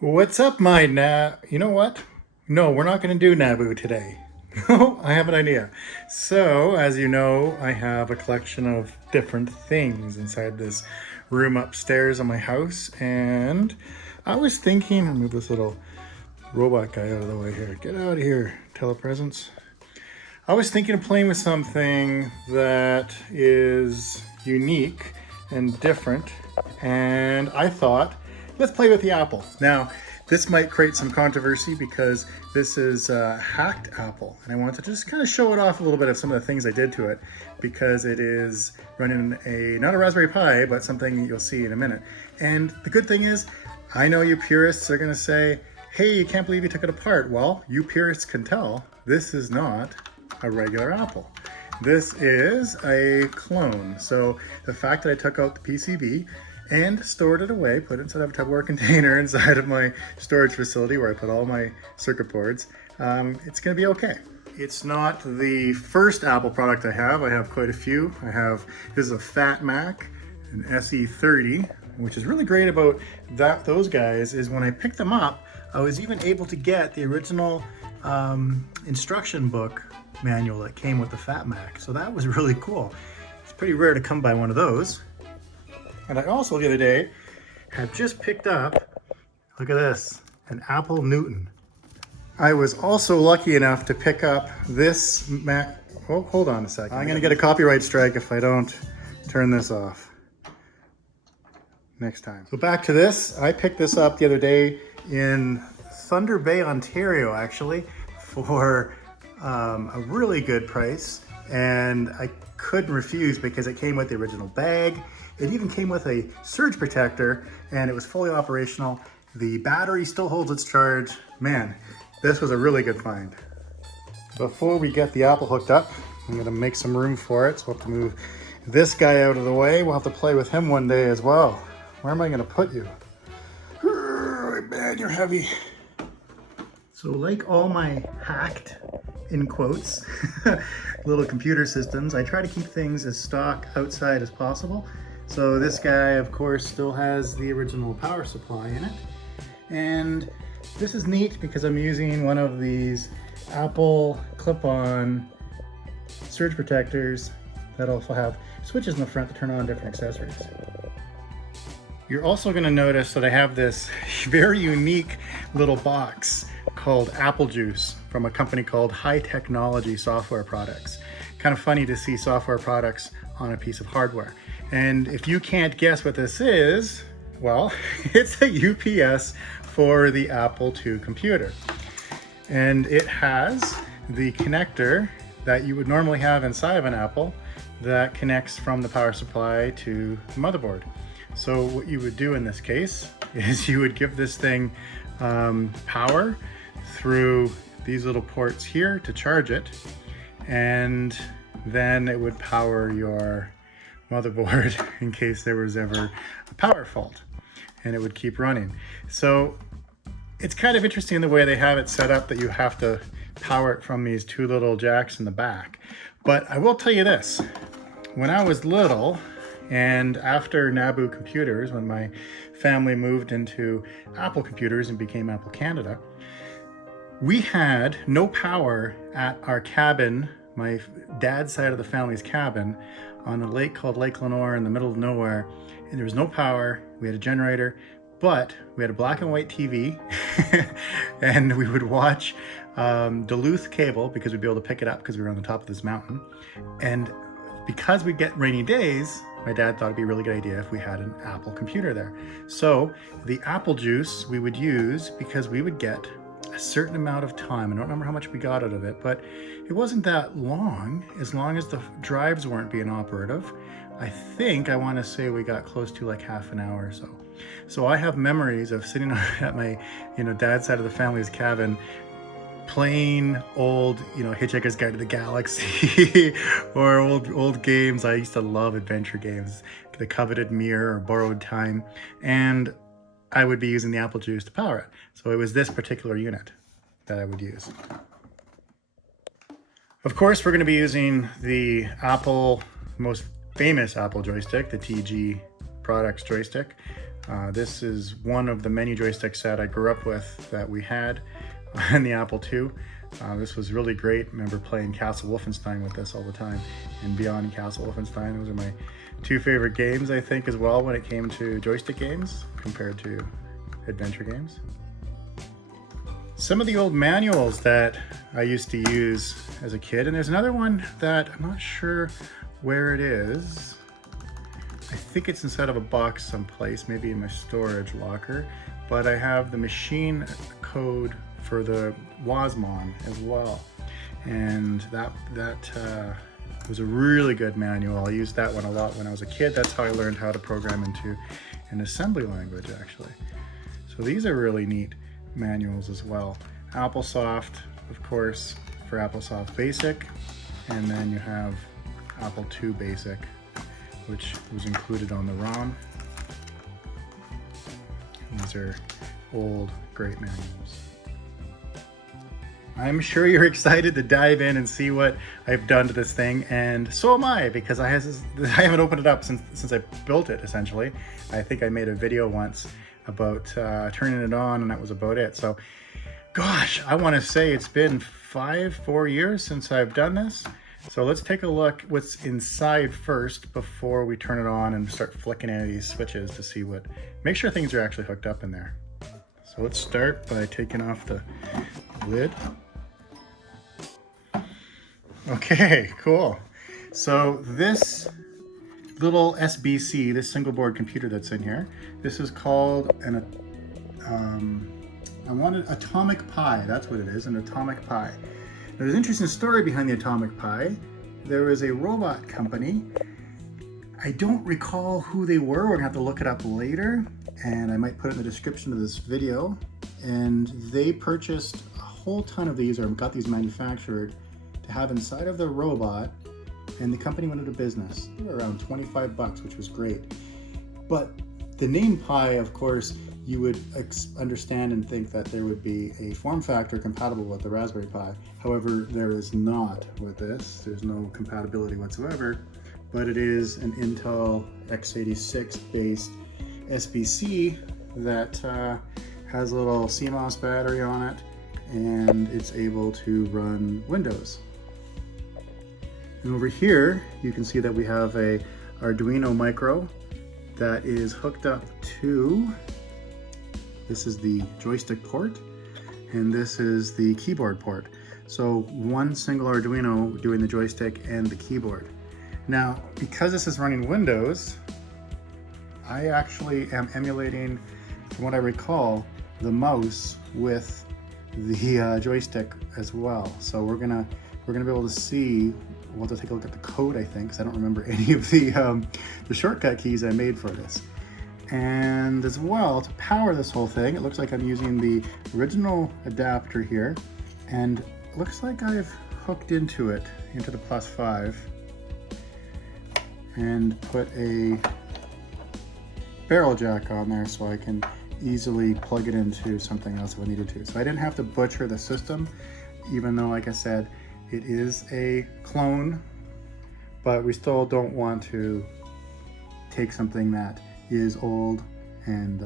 What's up, You know what? No, we're not going to do NABU today. No, I have an idea. So, as you know, I have a collection of different things inside this room upstairs in my house, and I was thinking, I'll move this little robot guy out of the way here. Get out of here, telepresence. I was thinking of playing with something that is unique and different, and I thought, let's play with the Apple. Now, this might create some controversy because this is a hacked Apple, and I want to just kind of show it off a little bit of some of the things I did to it, because it is running not a Raspberry Pi, but something you'll see in a minute. And the good thing is, I know you purists are going to say, hey, you can't believe you took it apart. Well, you purists can tell this is not a regular Apple. This is a clone. So the fact that I took out the PCB and stored it away, put it inside of a Tupperware container inside of my storage facility where I put all my circuit boards, it's going to be okay. It's not the first Apple product I have. I have quite a few. This is a Fat Mac, an SE30, which is really great about those guys is when I picked them up, I was even able to get the original instruction book manual that came with the Fat Mac. So that was really cool. It's pretty rare to come by one of those. And I also, the other day, have just picked up, look at this, an Apple Newton. I was also lucky enough to pick up this Mac. Oh, hold on a second. I'm gonna get a copyright strike if I don't turn this off next time. So back to this. I picked this up the other day in Thunder Bay, Ontario, actually, for a really good price. And I couldn't refuse because it came with the original bag. It even came with a surge protector and it was fully operational. The battery still holds its charge. Man, this was a really good find. Before we get the Apple hooked up, I'm gonna make some room for it. So we'll have to move this guy out of the way. We'll have to play with him one day as well. Where am I gonna put you? Man, you're heavy. So like all my hacked, in quotes, little computer systems, I try to keep things as stock outside as possible. So this guy, of course, still has the original power supply in it. And this is neat because I'm using one of these Apple clip-on surge protectors that also have switches in the front to turn on different accessories. You're also going to notice that I have this very unique little box called Apple Juice from a company called High Technology Software Products. Kind of funny to see software products on a piece of hardware. And if you can't guess what this is, well, it's a UPS for the Apple II computer. And it has the connector that you would normally have inside of an Apple that connects from the power supply to the motherboard. So what you would do in this case is you would give this thing power through these little ports here to charge it, and then it would power your motherboard in case there was ever a power fault, and it would keep running. So it's kind of interesting the way they have it set up that you have to power it from these two little jacks in the back. But I will tell you this, when I was little, and after NABU Computers, when my family moved into Apple Computers and became Apple Canada, we had no power at our cabin, my dad's side of the family's cabin, on a lake called Lake Lenore in the middle of nowhere. And there was no power. We had a generator, but we had a black and white TV and we would watch Duluth cable because we'd be able to pick it up because we were on the top of this mountain. And because we get rainy days, my dad thought it'd be a really good idea if we had an Apple computer there. So the Apple Juice we would use because we would get a certain amount of time. I don't remember how much we got out of it, but it wasn't that long as the drives weren't being operative. I think I want to say we got close to like half an hour or so. So I have memories of sitting at my dad's side of the family's cabin playing old, Hitchhiker's Guide to the Galaxy or old games. I used to love adventure games, The Coveted Mirror or Borrowed Time, and I would be using the Apple Juice to power it. So it was this particular unit that I would use. Of course, we're going to be using the most famous Apple joystick, the TG Products joystick. This is one of the many joysticks that I grew up with that we had on the Apple II. This was really great. I remember playing Castle Wolfenstein with this all the time, and Beyond Castle Wolfenstein. Those are my two favorite games, I think, as well when it came to joystick games compared to adventure games. Some of the old manuals that I used to use as a kid, and there's another one that I'm not sure where it is. I think it's inside of a box someplace, maybe in my storage locker, but I have the machine code for the Wasmon as well. And that was a really good manual. I used that one a lot when I was a kid. That's how I learned how to program into an assembly language, actually. So these are really neat manuals as well. AppleSoft, of course, for AppleSoft Basic, and then you have Apple II Basic, which was included on the ROM. These are old, great manuals. I'm sure you're excited to dive in and see what I've done to this thing, and so am I, because I haven't opened it up since I built it, essentially. I think I made a video once about turning it on, and that was about it. So, gosh, I want to say it's been 4 years since I've done this. So let's take a look what's inside first before we turn it on and start flicking any of these switches to see make sure things are actually hooked up in there. So let's start by taking off the lid. Okay, cool. So this little SBC, this single board computer that's in here, this is called an Atomic Pi. That's what it is, an Atomic Pi. There's an interesting story behind the Atomic Pi. There was a robot company. I don't recall who they were. We're gonna have to look it up later, and I might put it in the description of this video. And they purchased a whole ton of these, or got these manufactured to have inside of their robot, and the company went into business. They were around 25 bucks, which was great. But the name Pi, of course, you would understand and think that there would be a form factor compatible with the Raspberry Pi. However, there is not with this. There's no compatibility whatsoever, but it is an Intel x86 based SBC that has a little CMOS battery on it, and it's able to run Windows. And over here, you can see that we have a Arduino Micro that is hooked up to, this is the joystick port, and this is the keyboard port. So one single Arduino doing the joystick and the keyboard. Now, because this is running Windows, I actually am emulating, from what I recall, the mouse with the joystick as well. So we're gonna be able to see. We'll have to take a look at the code, I think, because I don't remember any of the shortcut keys I made for this. And as well, to power this whole thing, it looks like I'm using the original adapter here, and it looks like I've hooked into it, into the +5, and put a barrel jack on there so I can easily plug it into something else if I needed to. So I didn't have to butcher the system, even though, like I said, it is a clone, but we still don't want to take something that is old and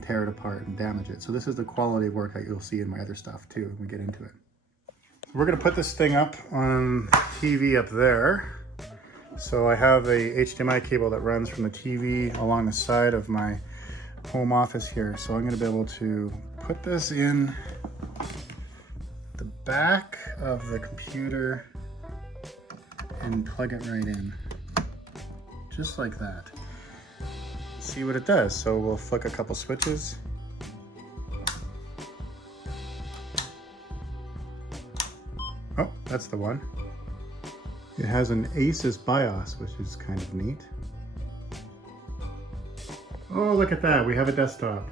tear it apart and damage it. So this is the quality of work that you'll see in my other stuff too when we get into it. We're gonna put this thing up on TV up there. So I have a HDMI cable that runs from the TV along the side of my home office here. So I'm gonna be able to put this in the back of the computer and plug it right in, just like that. See what it does. So we'll flick a couple switches. Oh, that's the one. It has an ASUS BIOS, which is kind of neat. Oh, look at that, we have a desktop.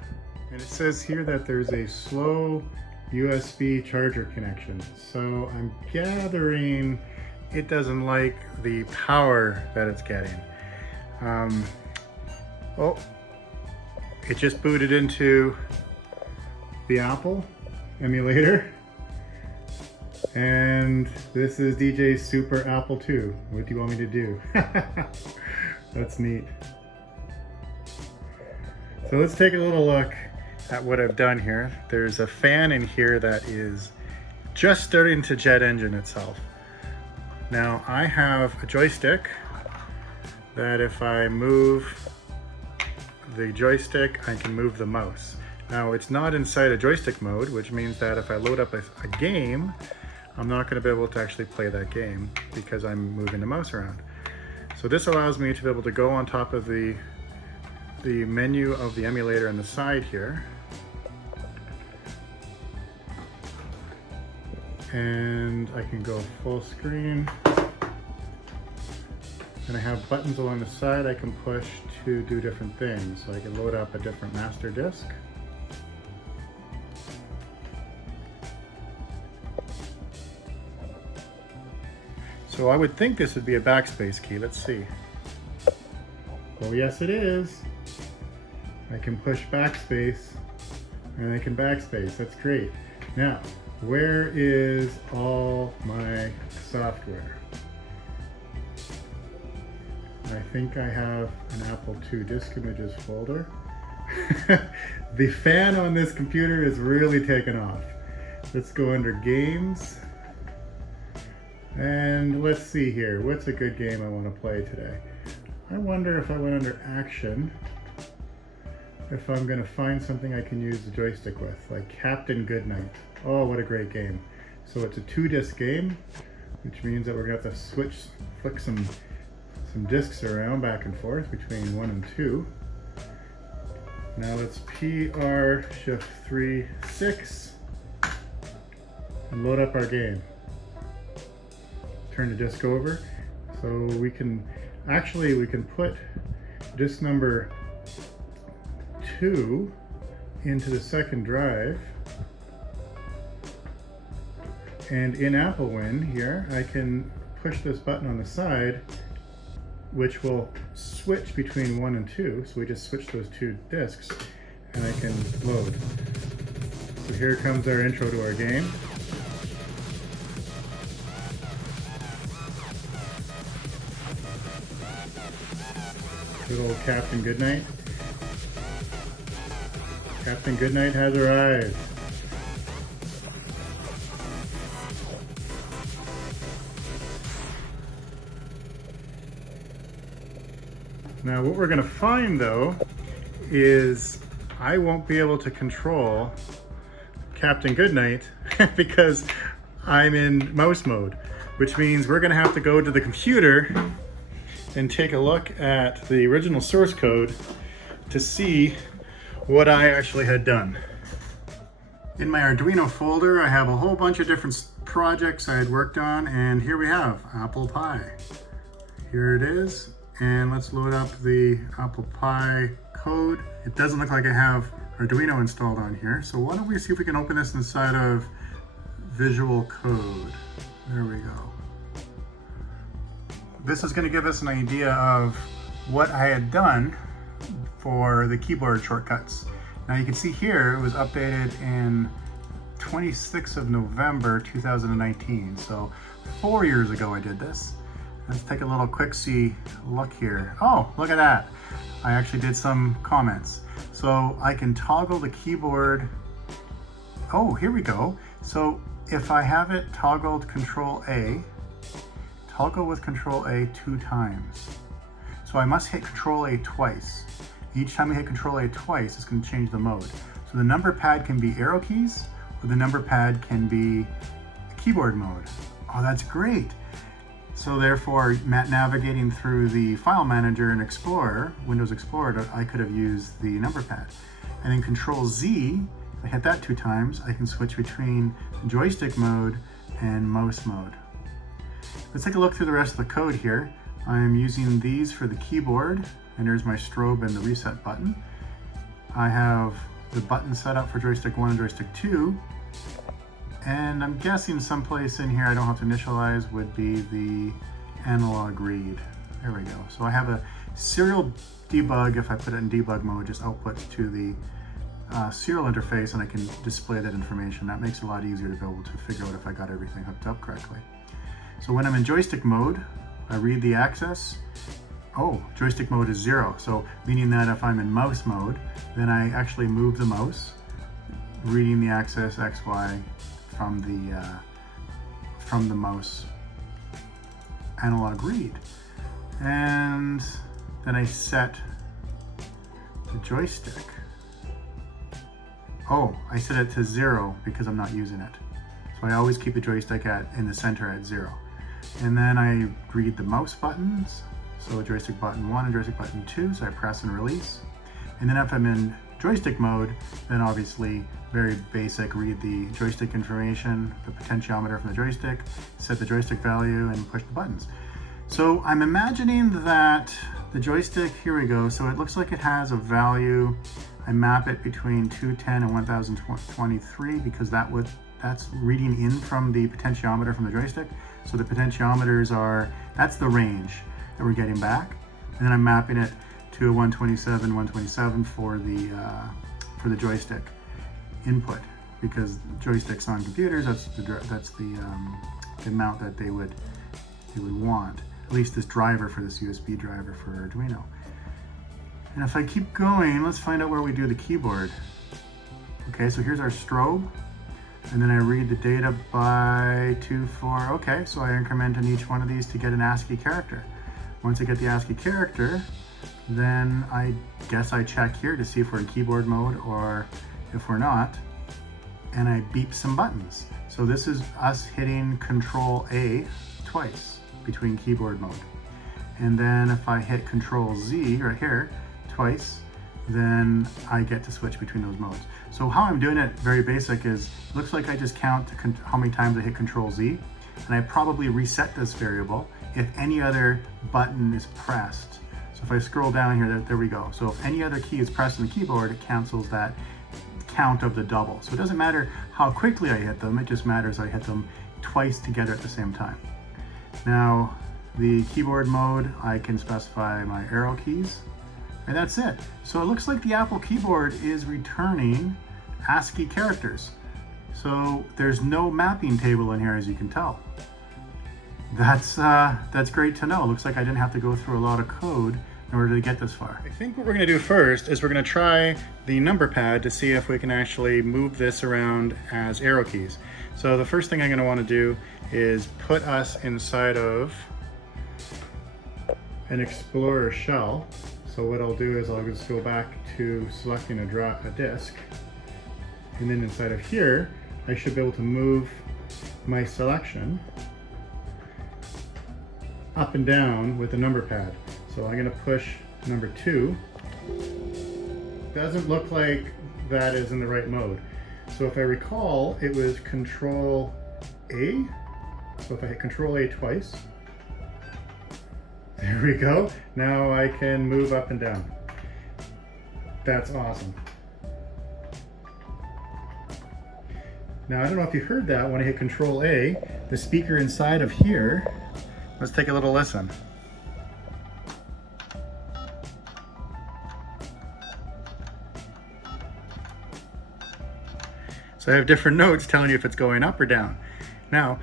And it says here that there's a slow USB charger connection. So I'm gathering it doesn't like the power that it's getting. Oh, it just booted into the Apple emulator. And this is DJ's Super Apple II. What do you want me to do? That's neat. So let's take a little look at what I've done here. There's a fan in here that is just starting to jet engine itself. Now I have a joystick that if I move the joystick, I can move the mouse. Now it's not inside a joystick mode, which means that if I load up a game, I'm not going to be able to actually play that game because I'm moving the mouse around. So this allows me to be able to go on top of the menu of the emulator on the side here. And I can go full screen. And I have buttons along the side I can push to do different things. So I can load up a different master disk. So I would think this would be a backspace key. Let's see. Oh yes it is. I can push backspace and I can backspace. That's great. Now, where is all my software? I think I have an Apple II disk images folder. The fan on this computer is really taken off. Let's go under games. And let's see here. What's a good game I want to play today? I wonder if I went under action, if I'm going to find something I can use the joystick with, like Captain Goodnight. Oh, what a great game. So it's a 2-disc game, which means that we're going to have to flick some discs around back and forth between 1 and 2. Now let's PR shift 3 6 and load up our game. Turn the disc over. So we can put disc number 2 into the second drive. And in AppleWin here, I can push this button on the side, which will switch between 1 and 2. So we just switch those 2 discs and I can load. So here comes our intro to our game. Good old Captain Goodnight. Captain Goodnight has arrived. Now what we're going to find though is I won't be able to control Captain Goodnight because I'm in mouse mode, which means we're going to have to go to the computer and take a look at the original source code to see what I actually had done. In my Arduino folder, I have a whole bunch of different projects I had worked on, and here we have Apple Pie. Here it is, and let's load up the Apple Pie code. It doesn't look like I have Arduino installed on here, so why don't we see if we can open this inside of Visual Code. There we go. This is going to give us an idea of what I had done for the keyboard shortcuts. Now you can see here it was updated in 26th of November 2019. So 4 years ago I did this. Let's take a little quick look here. Oh, look at that. I actually did some comments. So I can toggle the keyboard. Oh, here we go. So if I have it toggled Control A, toggle with Control A 2 times. So I must hit Control A twice. Each time I hit Control A twice, it's going to change the mode. So the number pad can be arrow keys, or the number pad can be keyboard mode. Oh, that's great. So therefore, navigating through the file manager in Explorer, Windows Explorer, I could have used the number pad. And then Control Z, if I hit that 2 times, I can switch between joystick mode and mouse mode. Let's take a look through the rest of the code here. I'm using these for the keyboard, and there's my strobe and the reset button. I have the button set up for joystick 1 and joystick 2, and I'm guessing someplace in here I don't have to initialize would be the analog read. There we go. So I have a serial debug. If I put it in debug mode, just outputs to the serial interface, and I can display that information. That makes it a lot easier to be able to figure out if I got everything hooked up correctly. So when I'm in joystick mode, I read the access. oh, joystick mode is 0. So meaning that if I'm in mouse mode, then I actually move the mouse, reading the axis XY from the mouse analog read. And then I set the joystick. Oh, I set it to 0 because I'm not using it. So I always keep the joystick in the center at 0. And then I read the mouse buttons. So joystick button 1 and joystick button 2, so I press and release. And then if I'm in joystick mode, then obviously very basic, read the joystick information, the potentiometer from the joystick, set the joystick value, and push the buttons. So I'm imagining that the joystick, here we go, so it looks like it has a value. I map it between 210 and 1023 because that's reading in from the potentiometer from the joystick. So the potentiometers that's the range that we're getting back. And then I'm mapping it to a 127 for the joystick input, because joysticks on computers, that's the amount that they would want. At least this driver for this USB driver for Arduino. And if I keep going, let's find out where we do the keyboard. Okay, so here's our strobe. And then I read the data by 2, 4. Okay, so I increment in each one of these to get an ASCII character. Once I get the ASCII character, then I guess I check here to see if we're in keyboard mode or if we're not. And I beep some buttons. So this is us hitting Control A twice between keyboard mode. And then if I hit Control Z right here twice, then I get to switch between those modes. So how I'm doing it, very basic, is looks like I just count how many times I hit Control Z, and I probably reset this variable if any other button is pressed. So if I scroll down here, there we go. So if any other key is pressed on the keyboard, it cancels that count of the double. So it doesn't matter how quickly I hit them, it just matters I hit them twice together at the same time. Now, the keyboard mode, I can specify my arrow keys, and that's it. So it looks like the Apple keyboard is returning ASCII characters. So there's no mapping table in here, as you can tell. That's great to know. Looks like I didn't have to go through a lot of code in order to get this far. I think what we're gonna do first is we're gonna try the number pad to see if we can actually move this around as arrow keys. So the first thing I'm gonna wanna do is put us inside of an Explorer shell. So what I'll do is I'll just go back to selecting a disk, and then inside of here, I should be able to move my selection up and down with the number pad. So I'm gonna push number 2. Doesn't look like that is in the right mode. So if I recall, it was Control A. So if I hit Control A twice, there we go. Now I can move up and down. That's awesome. Now I don't know if you heard that when I hit Control A, the speaker inside of here, let's take a little listen. So I have different notes telling you if it's going up or down. Now,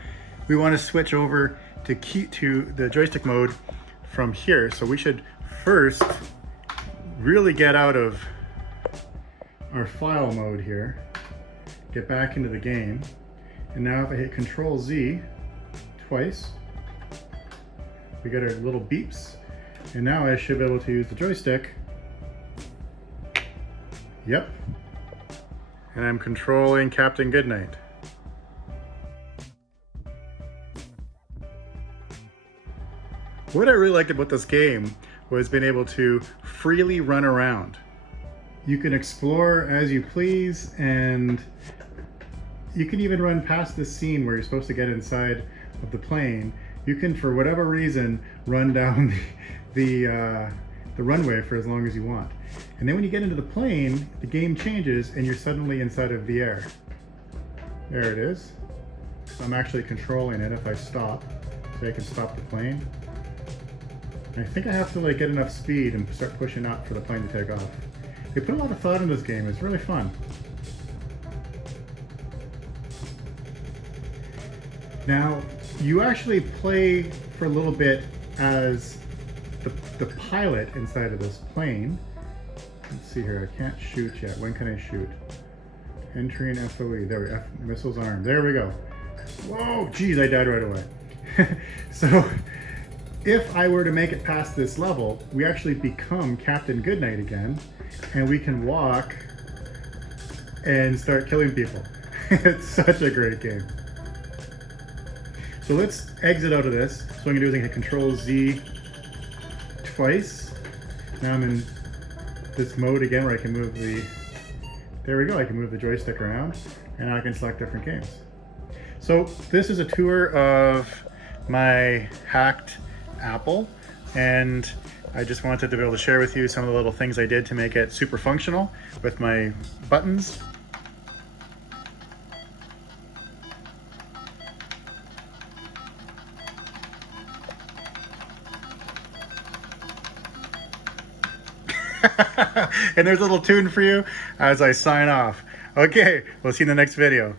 we want to switch over to the joystick mode from here. So we should first really get out of our file mode here, get back into the game. And now if I hit Control Z twice, we get our little beeps. And now I should be able to use the joystick. Yep. And I'm controlling Captain Goodnight. What I really liked about this game was being able to freely run around. You can explore as you please, and you can even run past this scene where you're supposed to get inside of the plane. You can, for whatever reason, run down the runway for as long as you want. And then when you get into the plane, the game changes and you're suddenly inside of the air. There it is. So I'm actually controlling it if I stop, so I can stop the plane. I think I have to get enough speed and start pushing up for the plane to take off. They put a lot of thought in this game. It's really fun. Now, you actually play for a little bit as the pilot inside of this plane. Let's see here, I can't shoot yet. When can I shoot? Entry and FOE, there we go, missiles armed, there we go. Whoa, geez, I died right away. So, if I were to make it past this level, we actually become Captain Goodnight again, and we can walk and start killing people. It's such a great game. So let's exit out of this. So what I'm gonna do is I'm gonna Control Z twice. Now I'm in this mode again where I can move the, there we go, I can move the joystick around, and now I can select different games. So this is a tour of my hacked Apple, and I just wanted to be able to share with you some of the little things I did to make it super functional with my buttons. And there's a little tune for you as I sign off. Okay, we'll see you in the next video.